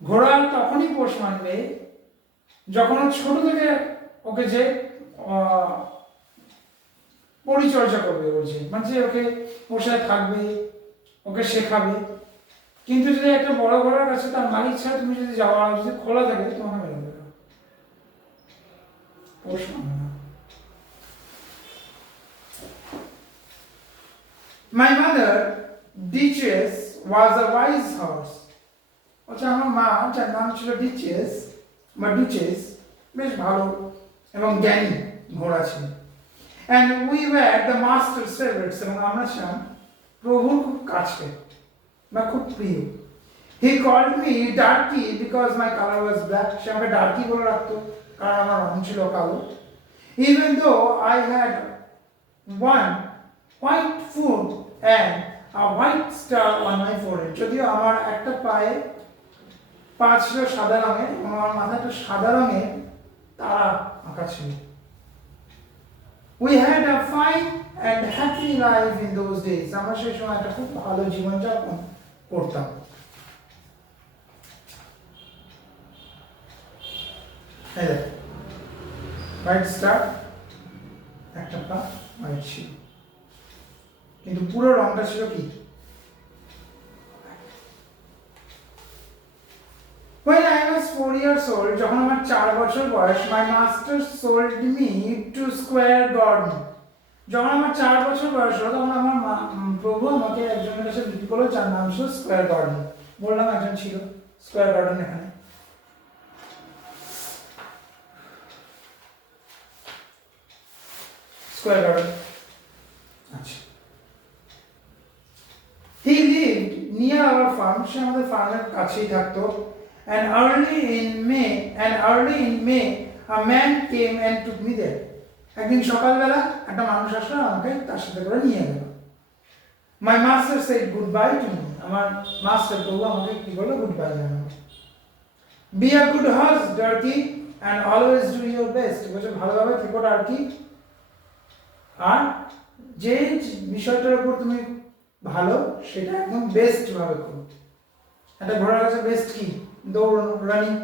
ঘোড়া তখনই পোষ মানবে যখন ছোট থেকে ওকে যে পরিচর্যা করবে, বলছে মানে যে ওকে পোষায় থাকবে, ওকে শেখাবে। কিন্তু যদি একটা বড় ঘোড়ার কাছে তার মালিক ছাড়া তুমি যদি যাওয়া, যদি খোলা থাকে তোমাকে মেরে দেবে, পোষ মানে না। My mother, Duchess, was a wise horse. আচ্ছা আমার মা, যার নাম ছিল ডিচেস বা ডুচেস, বেশ ভালো এবং জ্ঞানী ঘোড়া ছিল। And we were the master's favorites. এবং আমরা ছিলাম প্রভুর খুব কাছে বা খুব প্রিয়। He called me Darky because my color was black. সে আমাকে ডার্কি বলে রাখতো কারণ আমার রং ছিল কালো। Even though I had one white foot and a white star on my forehead. যদিও আমার একটা পায়ে পা ছিল সাদা রঙের এবং আমার মাথায় একটা সাদা রঙের তারা আঁকা ছিল। We had a fine and happy life in those days. আমরা সেই সময় একটা খুব ভালো জীবনযাপন করতাম। হোয়াইট স্টার, একটা পা হোয়াইট ছিল, কিন্তু পুরো রংটা ছিল কি? When I was 4 years old, যখন আমার 4 বছর বয়স, my master sold me to square garden. যখন আমার 4 বছর বয়স হলো তখন আমার প্রভু আমাকে একজনের কাছে বিক্রি করলো যার নাম ছিল স্কোয়ার গার্ডেন। বললাম একজন ছিল স্কোয়ার গার্ডেন এখানে। স্কোয়ার গার্ডেন, আচ্ছা। He lived near our farm. সে আমাদের ফার্মের কাছেই থাকতো। And early in May, a man came and took me there. একদিন সকালবেলা একটা মানুষ আসলো, আমাকে তার সাথে করে নিয়ে গেল। My master said goodbye to me. আমার মাস্টার প্রভু আমাকে কি বললো? গুডবাই জানালো। Be a good horse, Darky, and always do your best. বলছে ভালোভাবে থেকো ডার্কি, আর যে বিষয়টার উপর তুমি ভালো সেটা একদম বেস্ট ভাবে করো। একটা ঘোড়ার কাছে বেস্ট কি? দৌড়ানো, running.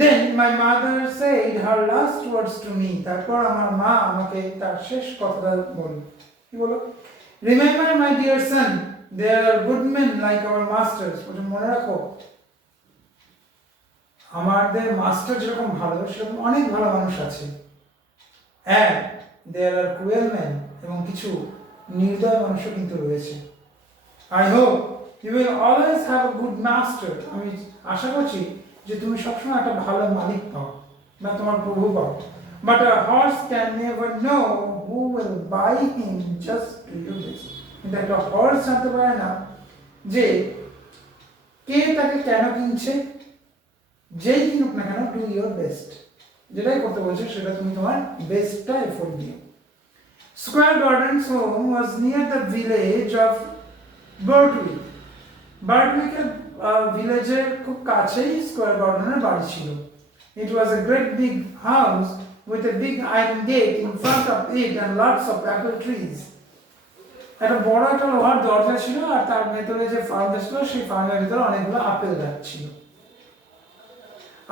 Then my mother said her last words to me. তারপর আমার মা আমাকে তার শেষ কথাটা বলল। কি বলল? Remember my dear son, there are good men like our masters. ওটা মনে রাখো, আমাদের মাস্টার যেরকম ভালো সেরকম অনেক ভালো মানুষ আছে। And there are cruel men, এবং কিছু নির্দয় মানুষও কিন্তু রয়েছে। I hope you will always have a good master. আমি আশা করছি যে তুমি সবসময় একটা ভালো মালিক পাও বা তোমার প্রভু পাও। But a horse can never know who will buy him just to do this. কিন্তু একটা হর্স জানতে পারে না যে কে তাকে কেন কিনছে। যেই কিনুক না কেন, ডু ইয়োর বেস্ট। যেটাই করতে বলছে সেটা তুমি তোমার বেস্টটা এফোর্ট দিও। Squire Gordon's home was near the village of Birdwick. Birdwick-এর ভিলেজের খুব কাছেই স্কয়ার গর্ডনের বাড়ি ছিল। It was a great big house with a big iron gate in front of it and lots of apple trees. একটা বড় একটা লোহার দরজা ছিল আর তার ভেতরে যে ফার্মটা ছিল সেই ফার্মের ভিতরে অনেকগুলো আপেল গাছ ছিল।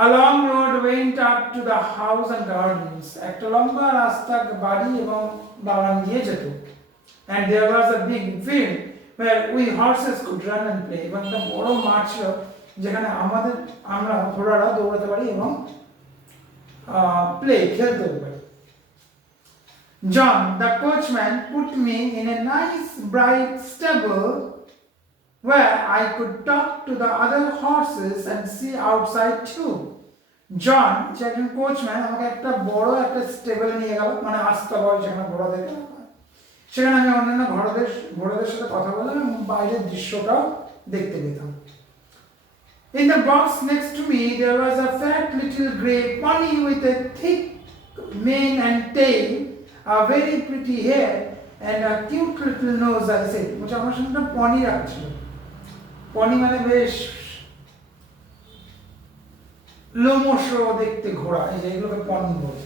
A long road went up to the house and gardens. একটা লম্বা রাস্তা বাড়ি এবং বাগান দিয়ে যেত। And there was a big field where we horses could run and play. এবং একটা বড় মাঠ ছিল যেখানে আমরা ঘোড়ারা দৌড়াতে পারি এবং খেলতে পারি। John, the coachman, put me in a nice bright stable where I could talk to the other horses and see outside too. John, যে একজন কোচম্যান, আমাকে একটা বড় একটা স্টেবল নিয়ে গেল, মানে আস্তা বল যেখানে ঘোড়াদের, সেখানে আমি অন্যান্য ঘোড়াদের সাথে কথা বললাম এবং বাইরের দৃশ্যটাও দেখতে পেতাম। In the box next to me there was a fat little grey pony with a thick mane and tail, a very pretty hair and a cute little nose. I said, মুঝে আমার সঙ্গে পনি রাখছিল। পনি মানে বেশ লোমশ দেখতে ঘোড়া, এই যে এগুলোকে পনি বলে।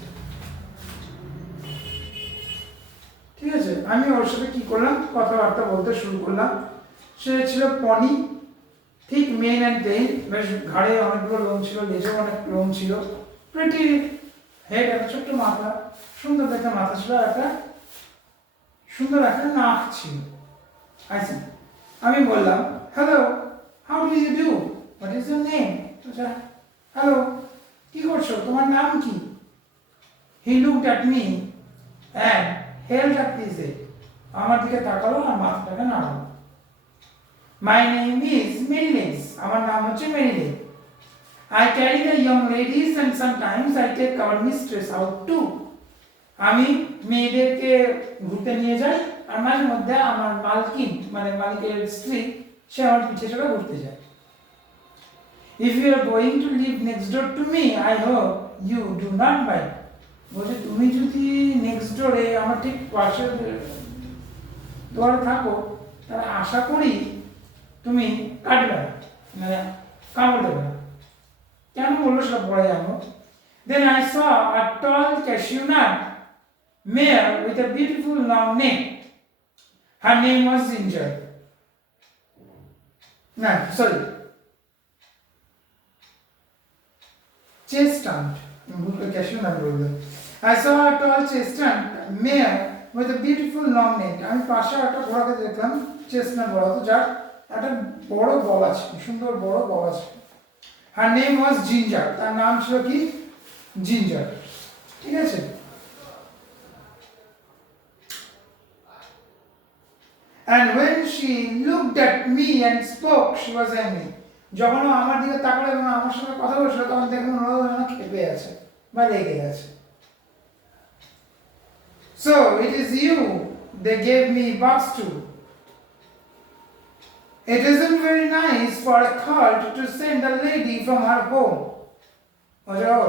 ঠিক আছে, আমি ওর সাথে কি করলাম, কথাবার্তা বলতে শুরু করলাম। সে ছিল পনি, ঠিক মেন অ্যান্ড টেইল, বেশ ঘাড়ে অনেকগুলো লোম ছিল, লেজেও অনেক লোম ছিল, প্রিটি হেড, একটা ছোট্ট মাথা, সুন্দর দেখে মাথা ছিল, একটা সুন্দর একটা নাক ছিল। আচ্ছা, আমি বললাম, hello, how do you do, what is your name? আচ্ছা, হ্যালো, কি করছো, তোমার নাম কি? He looked at me and held up his head, আমার দিকে তাকালো আর মাথাটাকে নাড়ালো। My name is Marylace. আমার নাম হচ্ছে মেরিলে। I carry the young ladies and sometimes I take our mistress out too. আমি মেয়েদেরকে ঘুরতে নিয়ে যাই আর মাঝে মধ্যে আমার মালকিন মানে মালিকের স্ত্রী সে আমার পিছে চড়ে ঘুরতে যায়। If you are going to live next door to me, I hope you do not mind. বলছে তুমি যদি নেক্সট ডোরে আমার ঠিক পাশের দুয়ারে থাকো তাহলে আশা করি তুমি কাটবে না, মানে কামড় দেবে না। কেন বললো সেটা পরে জানো। Then I saw a tall cashew nut mare with a beautiful long neck. Her name was Ginger. No, sorry. Chestnut. Cashew nut বললো। I saw a tall chestnut mare with a beautiful long neck. আমি পাশে একটা ঘোড়াকে দেখলাম, chestnut ঘোড়া, তো যার একটা বড় বল আছে, সুন্দর বড় বল আছে। Her name was Ginger. তার নাম ছিল কি? জিঞ্জার। ঠিক আছে, and when she looked at me and spoke she was angry. যখন ও আমার দিকে তাকালো এবং আমার সঙ্গে কথা বলছিল তখন দেখলাম ও যেন ক্ষেপে আছে বা রেগে আছে। So it is you they gave me box to. It isn't very nice for a cult to send a lady from her home. যাও,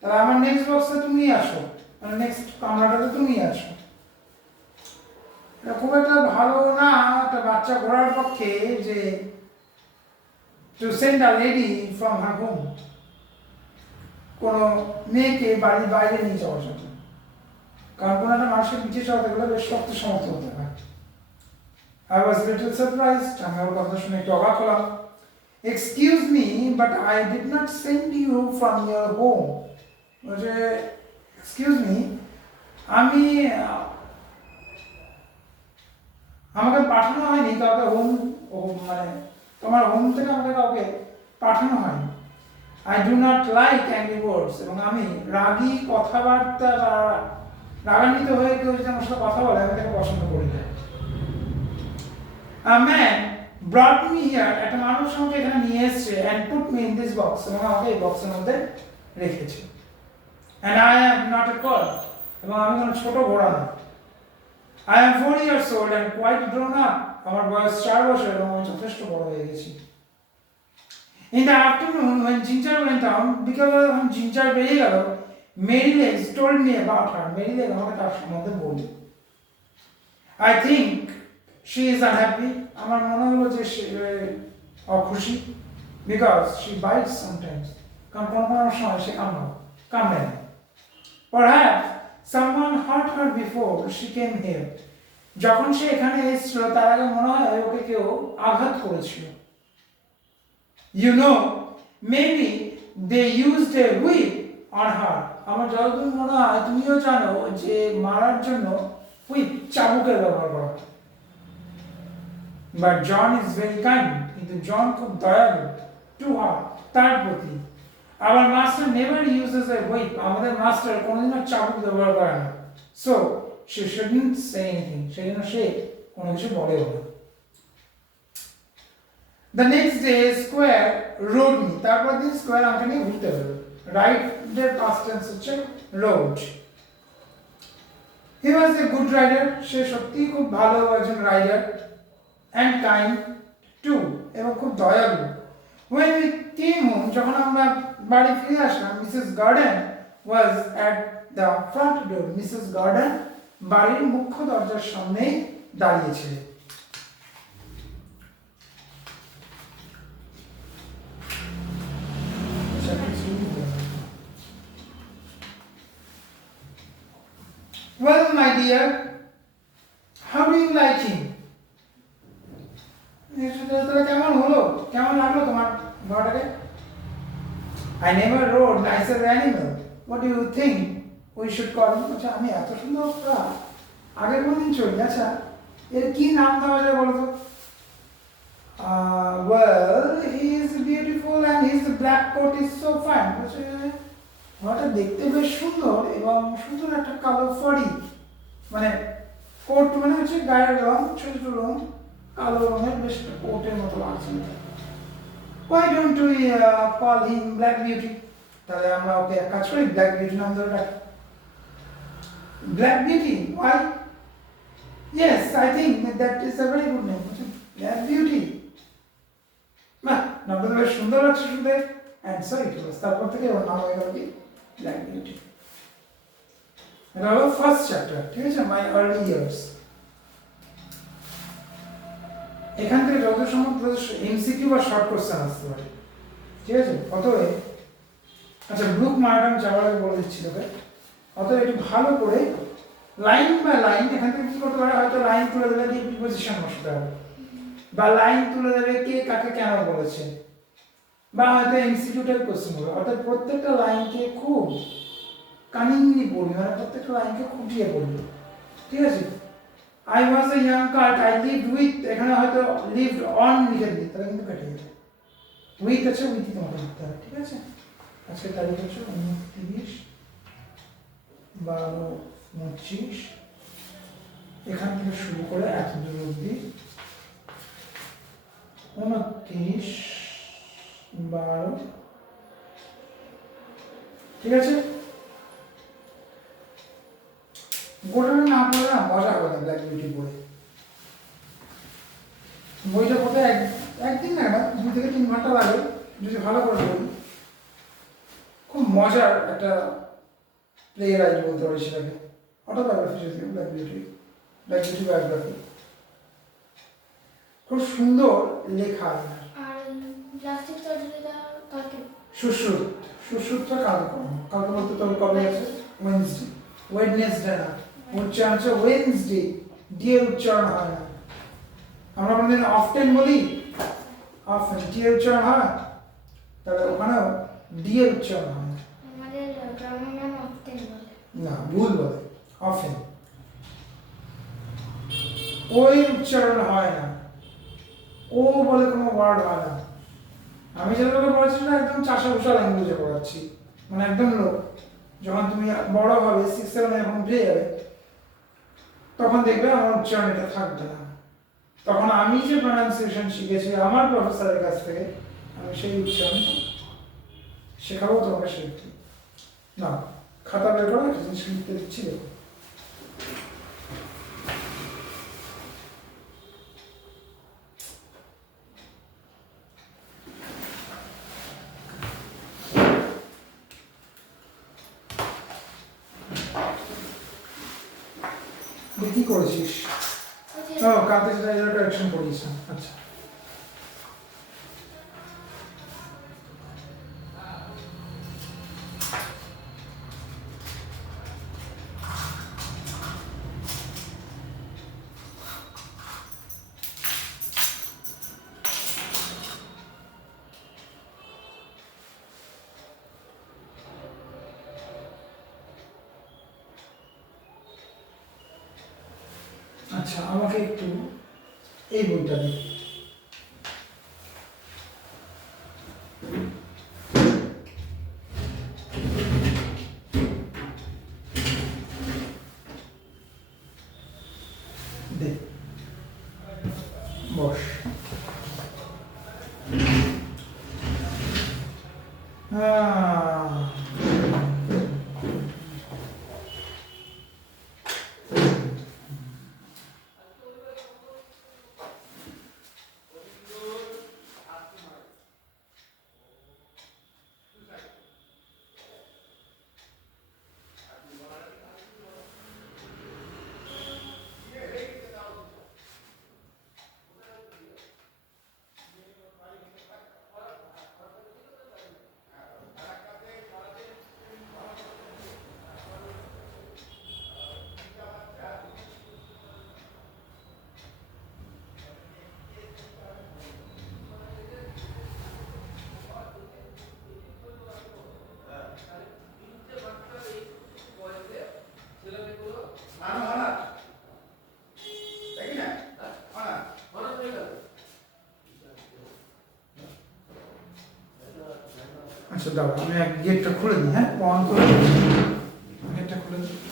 তাহলে আমার নেক্সট বক্সে তুমি আসো, মানে নেক্সট কামরাটাতে তুমি আসো। এটা খুব একটা ভালো না একটা বাচ্চা ঘোড়ার পক্ষে যে to send a lady from her home, কোনো মেয়েকে বাড়ির বাইরে নিয়ে যাওয়ার জন্য। কারণ কোনো একটা মানুষের পিছিয়ে চলাতে গেলে বেশ শক্ত সমর্থ হতে হয়। I was a little surprised. আমি ওর কথা শুনে একটু অবাক হলাম. Excuse me, but I did not send you from your home. বলছে, excuse me, আমি আমাকে পাঠানো হয়নি কাউকে হোম, মানে তোমার হোম থেকে আমাকে কাউকে পাঠানো হয়নি. I do not like angry words. এবং আমি রাগী কথাবার্তা বা রাগান্বিত হয়ে কেউ যদি আমার সাথে কথা বলে আমি তাকে পছন্দ করি না. A man brought me here. একটা মানুষ আমাকে এখানে নিয়ে এসেছে and put me in this box. এবং আমাকে এই বক্সের মধ্যে রেখেছে. And I am not a girl. এবং আমি কোনো ছোট ঘোড়া না. I am 4 years old and quite grown up. আমার বয়স 4 বছর এবং আমি যথেষ্ট বড় হয়ে গেছি. In the afternoon when Ginger went out, because when Ginger বেরিয়ে গেল, Mary Legs told me about her. Mary Legs আমাকে তার সম্বন্ধে বলল. I think she is unhappy. আমার মনে হলো যে সে অখুশি because she bites sometimes. কারণ কোনো সময় সে কামড়ে না. Perhaps someone hurt her before she came here. যখন সে এখানে এসেছিল তার আগে মনে হয় ওকে কেউ আঘাত করেছিল. You know, maybe they used a whip on her. আমার যতদূর মনে হয় তুমিও জানো যে মারার জন্য হুইপ, চাবুকের ব্যবহার করা হয়. But John is very kind. কিন্তু জন খুব দয়ালু to her, তার প্রতি. Our master never uses a whip. আমাদের মাস্টার কোনোদিনও চাবুক ব্যবহার করে না. So she shouldn't say anything. সেজন্য সে কোনো কিছু বলেও না. The next day Square rode me. তারপর দিন স্কোয়ার আমাকে নিয়ে ঘুরতে বেরোলো. Ride এর past tense হচ্ছে rode. He was a good rider. সে সত্যিই খুব ভালো একজন রাইডার and kind too. এবং খুব দয়ালু. When we came home, যখন আমরা বাড়ি ফিরে আসলাম, Mrs. Garden was at the front door. Mrs. Garden বাড়ির মুখ্য দরজার সামনেই দাঁড়িয়েছিলেন. Well, my dear, how do you like him? কেমন হলো, কেমন লাগলো তোমার ঘোড়াটাকে? I never rode nicer animal. What do you think we should call him? আচ্ছা, আমি এত সুন্দর ঘোড়া আগে কোনদিন চলি. আচ্ছা, এর কি নাম দেওয়া যায় বলো তো? Well, he is beautiful and his black coat is so fine. ঘোড়াটা দেখতে বেশ সুন্দর এবং সুন্দর একটা কালো ফড়ি, মানে কোট মানে হচ্ছে গায়ের রং, ছোট ছোট রং, কালো রঙের বেশ কোটের মতো লাগছে. Why don't we call him Black Beauty? তাহলে আমরা ওকে এক কাজ করি, ব্ল্যাক বিউটি নাম ধরে রাখি. Black Beauty? Why? Yes, I think that is a very good name. Black Beauty. বাহ, নামটা তো বেশ সুন্দর লাগছে শুনতে. And so it was. তারপর থেকে ওর নাম হয়ে গেল কি Black Beauty. এটা হলো ফার্স্ট চ্যাপ্টার. ঠিক আছে, মাই আর্লি ইয়ার্স. এখান থেকে যত সম্ভব এমসিকিউ বা শর্ট কোশ্চেন আসতে পারে. ঠিক আছে, অতএব আচ্ছা গ্রুপ মার্কার যাওয়ার আগে বলে দিচ্ছি তোকে. অতএব একটু ভালো করে লাইন বাই লাইন এখান থেকে কি করতে পারে, হয়তো লাইন তুলে দেবে দিয়ে প্রিপোজিশন বসাতে হবে, বা লাইন তুলে দেবে কে কাকে কেন বলেছে, বা হয়তো এমসিকিউ টাইপ কোশ্চেন হবে. অর্থাৎ প্রত্যেকটা লাইনকে খুব কানিংলি বলবি, মানে প্রত্যেকটা লাইনকে খুঁটিয়ে বলবি. ঠিক আছে, I was a young cat, I lived with, এখানে হয়তো lived on লিখে দিই, তাহলে কিন্তু কেটে যাবে. উইথ আছে, উইথই তোমাকে লিখতে হবে. ঠিক আছে, আজকে তারিখ হচ্ছে 29/12/25. এখান থেকে শুরু করে এত দূর অবধি 29/12. ঠিক আছে, গোটাটা না পড়লে না মজা হবে না. ব্ল্যাক বিউটি পড়ে বইটা পড়তে একদিন না 2 থেকে 3 ঘন্টা লাগে যদি ভালো করে পড়ি. খুব মজার একটা প্লে রাইড বলতে পারি সেটাকে. অটোবায়োগ্রাফি যদি ব্ল্যাক বিউটি বায়োগ্রাফি খুব সুন্দর লেখা. আর প্লাস্টিক সার্জারিটা কালকে সুশ্রুতটা কালকে বলতে তবে কবে আছে? ওয়েডনেসডে না, উচ্চারণ হচ্ছে ওয়েডনেসডে, দিয়ে উচ্চারণ হয় না. আমরা কোনদিন অফটেন বলি, অফটেন টি এর উচ্চারণ হয়, তাহলে ওখানেও ডি এর উচ্চারণ হয়। আমাদের গ্রামের নাম অফটেন বলে। না, ভুল বলে, অফেন। ওই উচ্চারণ হয় না, ও বলে কোনো ওয়ার্ড হয় না। আমি যেগুলোকে পড়াচ্ছি না একদম চাষাভুষা ল্যাঙ্গুয়েজে পড়াচ্ছি, মানে একদম লোক। যখন তুমি বড় হবে 6-7 এখন উঠে যাবে, তখন দেখবে আমার উচ্চারণ এটা থাকবে না। তখন আমি যে প্রনাউন্সিয়েশন শিখেছি আমার প্রফেসরের কাছ থেকে, আমি সেই উচ্চারণ শেখাবো তোমাকে শিখতে। না, খাতা বের করো, একটা জিনিস লিখতে দিচ্ছি, দেখো। কি করেছিস? ও, কালকে সেটা এরর কারেকশন করিস না। আচ্ছা, আচ্ছা, আমাকে একটু এই বইটা দিন। দে, বস। আচ্ছা, দাও আমি গেটটা খুলে দিই। হ্যাঁ, অন করে গেটটা খুলে দিই।